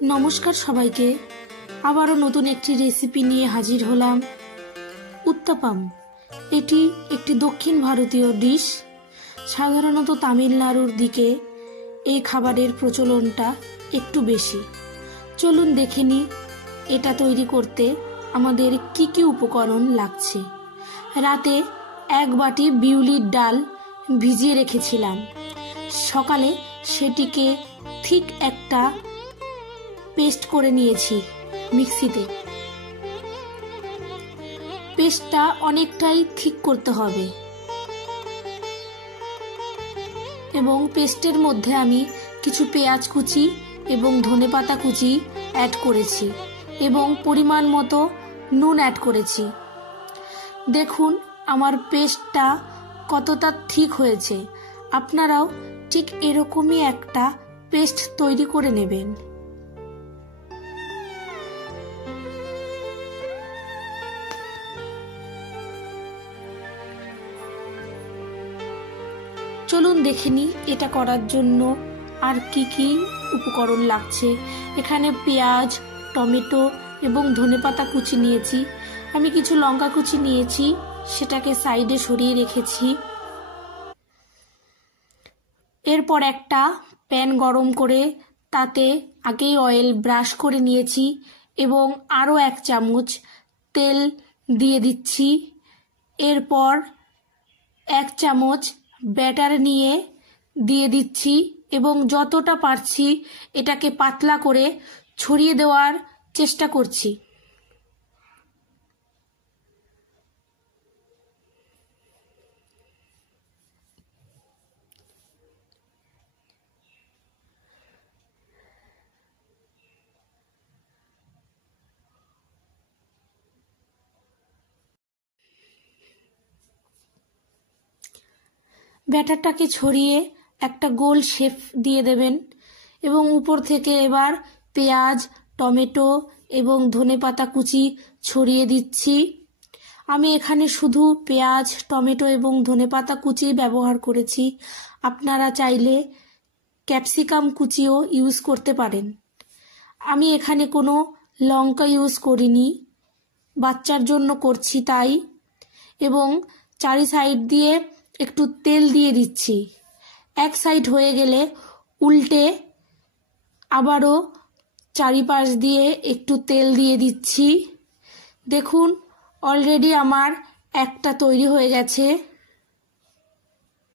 নমস্কার সবাইকে, আবারও নতুন একটি রেসিপি নিয়ে হাজির হলাম। উত্তাপাম এটি একটি দক্ষিণ ভারতীয় ডিশ। সাধারণত তামিলনাড়ুর দিকে এই খাবারের প্রচলনটা একটু বেশি। চলুন দেখে নিই এটা তৈরি করতে আমাদের কি কি উপকরণ লাগছে। রাতে 1 বাটি বিউলির ডাল ভিজিয়ে রেখেছিলাম। সকালে সেটিকে ঠিক একটা পেস্ট করে নিয়েছি মিক্সিতে। পেস্টটা অনেকটাই ঠিক করতে হবে এবং পেস্টের মধ্যে আমি কিছু পেঁয়াজ কুচি এবং ধনেপাতা কুচি অ্যাড করেছি এবং পরিমাণ মতো নুন অ্যাড করেছি। দেখুন আমার পেস্টটা কতটা ঠিক হয়েছে। আপনারাও ঠিক এরকমই একটা পেস্ট তৈরি করে নেবেন। চলুন দেখে নিই এটা করার জন্য আর কি কি উপকরণ লাগছে। এখানে পেঁয়াজ, টমেটো এবং ধনেপাতা কুচি নিয়েছি। আমি কিছু লঙ্কা কুচি নিয়েছি, সেটাকে সাইডে সরিয়ে রেখেছি। এরপর একটা প্যান গরম করে তাতে আগেই অয়েল ব্রাশ করে নিয়েছি এবং আরও 1 চামচ তেল দিয়ে দিচ্ছি। এরপর 1 চামচ ব্যাটার নিয়ে দিয়ে দিচ্ছি এবং যতটা পারছি এটাকে পাতলা করে ছড়িয়ে দেওয়ার চেষ্টা করছি। ব্যাটারটাকে ছড়িয়ে একটা গোল শেপ দিয়ে দেবেন এবং উপর থেকে এবার পেঁয়াজ, টমেটো এবং ধনেপাতা কুচি ছড়িয়ে দিচ্ছি। আমি এখানে শুধু পেঁয়াজ, টমেটো এবং ধনেপাতা কুচি ব্যবহার করেছি। আপনারা চাইলে ক্যাপসিকাম কুচিও ইউজ করতে পারেন। আমি এখানে কোনো লঙ্কা ইউজ করিনি, বাচ্চার জন্য করছি তাই। এবং চারি সাইড দিয়ে একটু তেল দিয়ে দিচ্ছি। এক সাইড হয়ে গেলে উল্টে আবারও চারিপাশ দিয়ে একটু তেল দিয়ে দিচ্ছি। দেখুন অলরেডি আমার একটা তৈরি হয়ে গেছে।